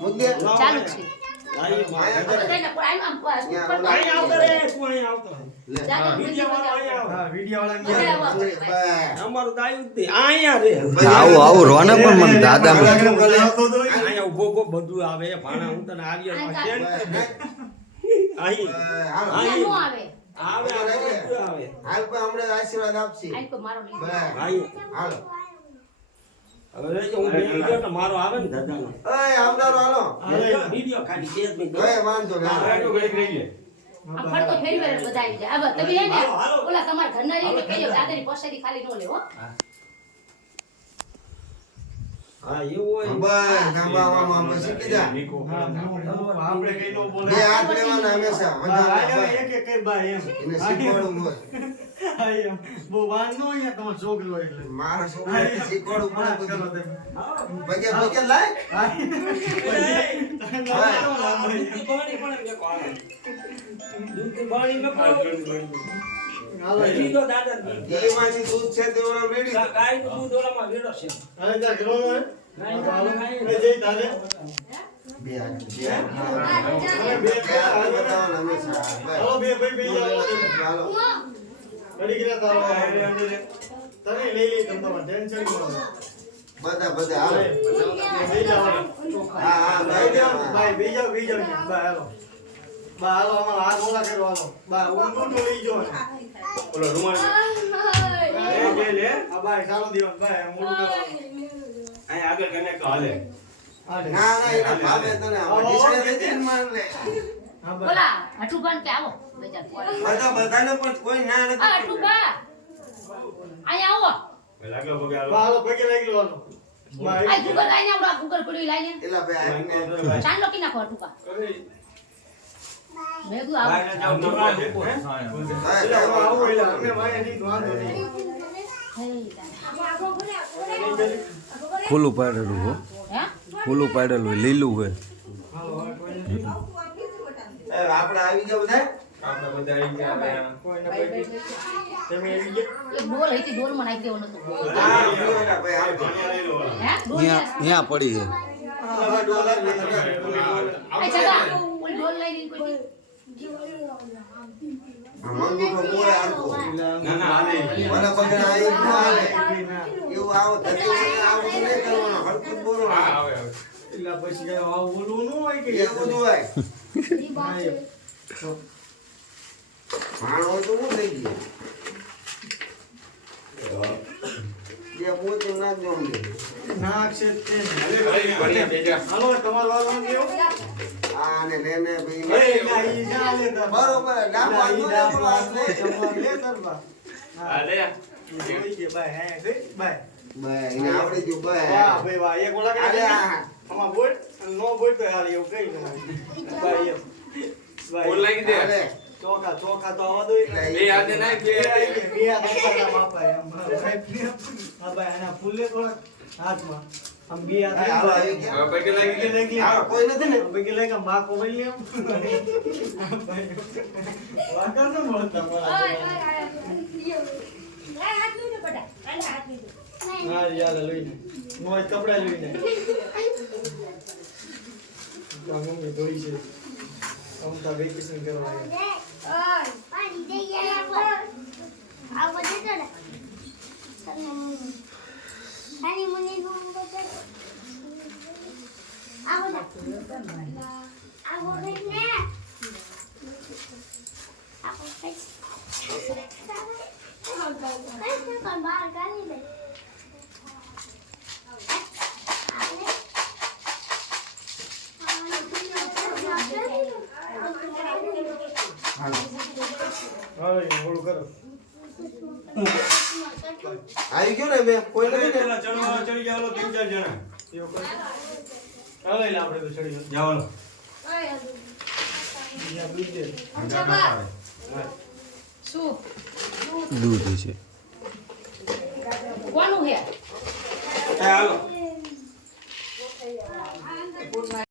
મુદ્દે ચાલુ છે આવું આવું રોને પણ મને દાદા અહીંયા ઉભો ઉભો બધું આવે ભાણા હું તને આર્યન અહીં આવે આવે હાલ પણ હમણાં આશીર્વાદ આપશે હાલો હવે હું બેસી ગયો તો મારો આવે ને દાદાનો આવનારો હાલો વિડિયો કાઢી દે વાંધો ના ફરતો ફેરી વાર બધા આવી જાય હવે તમે હે ને ઓલા તમાર ઘરના રીને કહેજો દાદાની પછાડી ખાલી ન લેવો હા એવું હોય બસ ગામમાં બસી કીધા આપણે કઈ નો બોલે બે હાથ લેવાના હંમેશા એક એક કઈ ભાઈ એમ એને શીખવાડવું હોય એમ બહુ વાન નો અહીંયા તમારો છોકરો એટલે મારા છોકરાને શીખવાડવું પડે બધું ભગે લાય એમાંથી દૂધ છે તે ઓલા મેળી ગાયનું દૂધ ઓલામાં વેડો છે હવે જા ગ્રો એ જઈ તારે બે હાથ બે બતાવવાના હંમેશા હાલો બે ભાઈ બે હાલો રેડી ગયા તારો તને લઈ લે તમ તમાર ટેન્શન ન લો બધા હાલો લઈ જાવ હા ભાઈ બીજા ભાઈ હાલો બા હાલો અમાર હાથ ઓલા કરો હાલો બા ઊંધું તો લઈ જો ઓલો રૂમાલ લે આ ભાઈ ચાલો દીવા ભાઈ મોડું કરો અહીં આગળ કને હાલે ના એના ભાવે તને ડિસ્પ્લે દે દે માર લે હા ઓલા હઠુભાન કે આવો બજાર બધાને પણ કોઈ ના નથી હઠુભા અહીંયા આવો લાગો પગે હાલો બા હાલો પગે લાગી લો હાલો બા આ ગુગલ લાઈને આવડો ગુગલ પડી લાઈને એલા ભાઈ ચાંદલો કી નાખો હઠુભા મેં કીધું આવો આવો એટલે અમે ભાઈ ની વાંધો નહીં ખુલ્લું પાડેલું હો હે ખુલ્લું પાડેલું લીલું હોય આપણે આવી ગયા બધા આપણે બધા આવી ગયા કોઈને કોઈ તમે આવી ગયા એ બોલ હતી ડોલ માં નાખી દેવો નતો હા એલા ભાઈ આવજો હે ડોલ ત્યાં પડી છે હવે ડોલર આ જગા ઓલ ડોલ લઈને કોઈ મંગુ તો મોરે આલકો ના હાલે મને પગના આવી ન હાલે એવું આવો ધતી આવું નહીં કરવાનું હરકત બોલો આવે એટલે પછી કઈ આવું બોલવું ન હોય કે એવું બધું હોય ભાણો તો હું થઈ ગયો જે મોતી ના જોઉં ના છે તે ભલે ભેજા હાલો તમારો વાલો ગયો આ ને ને એ ભાઈ ના ઈ જા લે તો બરોબર ગામ વાળો ઈ જા લે તરબા હાલે જોઈ કે ભાઈ હે દે ભાઈ ભાઈ એને આવડી ગયું વાહ ભાઈ ભાઈ વાહ એક ઓલા અરે કે આ આમાં બોલ નો બોલ તો હાલ એવું કઈ નહીં ભાઈ એમ ભાઈ બોલ લાગી દે હાલે ચોખા તો આવા દો એટલે એ હાથે નાખ દે બે હાથ બાપા એમ હા ભાઈ આના ફૂલે થોડા હાથમાં આમ બે હાથ હાલો આવી ગયા હવે પગે લાગી દે હા કોઈ નથી ને પગે લઈ કે માં કોબલી એમ વાકર ન બોલતા મારા હા યાર લઈને મોય કપડા લઈને મમ્મી ધોઈ છે અમતા વેકેશન કરવા આવ્યા પાણી દઈ ગયા આવો દેતો ને પાણી મને રૂમ બતા આવો આવો ને આવો કઈ કોણ બહાર કાઢી દે હા બોલું કરો આવી ગયો ને મેં કોઈ નથી ને ચલો ચડી જાવ 3-4 જણા એવું કરો ચાલો એટલે આપણે તો ચડી જાવ બીજા બીજે શું દૂધ છે કોનું હે હાલો